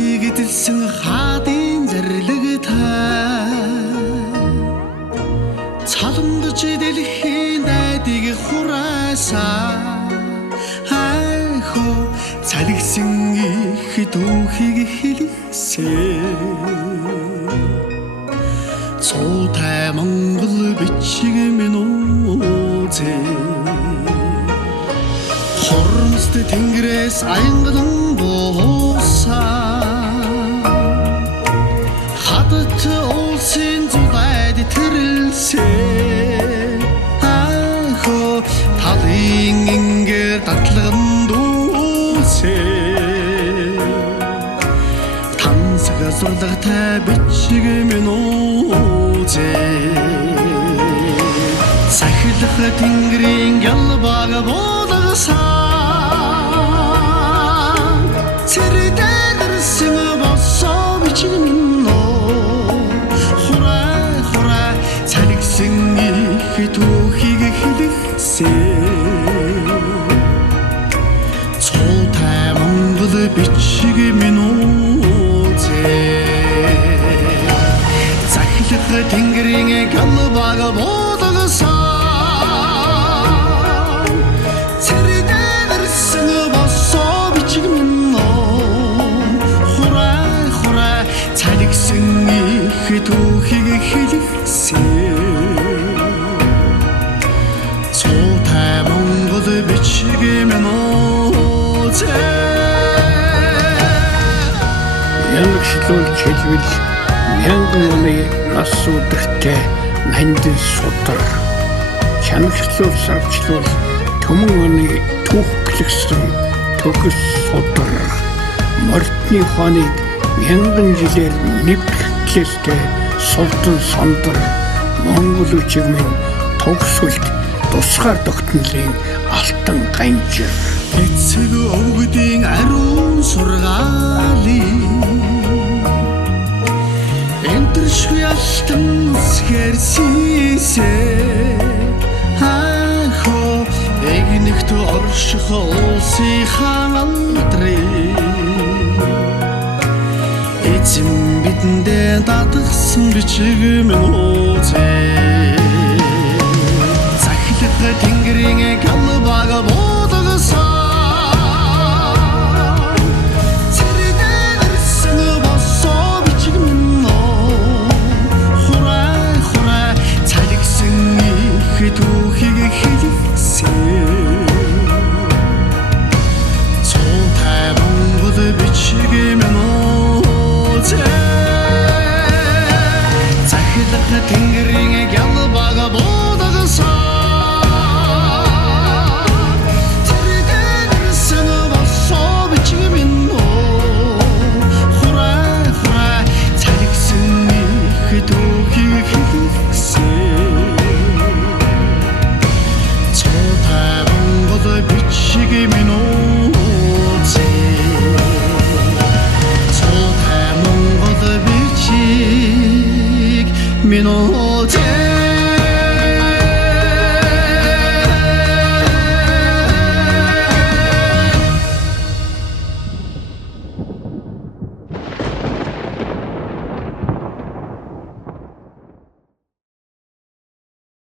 идэлсэн хаадын зарлагтай цаламдж дэлхийн дайдыг хураасаа хайхо цалгисан их дүүхийг хэлсэн цуутай Монгол бичиг минь үзээ хормст тэнгэрээс аянган буусаа хадт улсын зулайд тэрэлсэн ахо талын ингээр татлаган дүүсээ тансаг зурлагтай бичиг минь үзээ сахилах тэнгэрийн гялбаг буудагсаа цэрдэрсэн босоо бичиг минь хураа цалгисан их түүхийг хэлсэн цуутай Монгол бичиг минь үзээ захилах тэнгэрийн галбаг буудагсаа түүхийг хэлсэн цуутай Монгол бичиг минь үзээ Янагшлуулж хэлвэл 1000 оны нас өдөртэй нандин судар чанагшлуул сарвчлуул төмөн оны түүх бэлгсэн төгс судар мордны хоныг 1000 жилээр нэвтрэлтэй сулдан сондар Монгол үчиг минь төгсөлт тусгаар тогтнолын алтан ганжир эцэг өвгдийн ариун сургаалын энтершгүй алтан скерсисээ хахо эгнэгт орших улсынхаа алдрын эзэн бидэндээ татгсан бичиг минь үзээ захилах тэнгэрийн галбаг буудагсаа цэрдэрсэн босоо бичиг минь хураа цалгисан их түүхийг хэлсэн цуутай Монгол бичиг минь захилах тэнгэрийн галбаг буудагсаа цэрдэрсэн босоо бичиг минь хураа цалгисан их түүхийг хэлсэн цуутай Монгол бичиг минь 민호제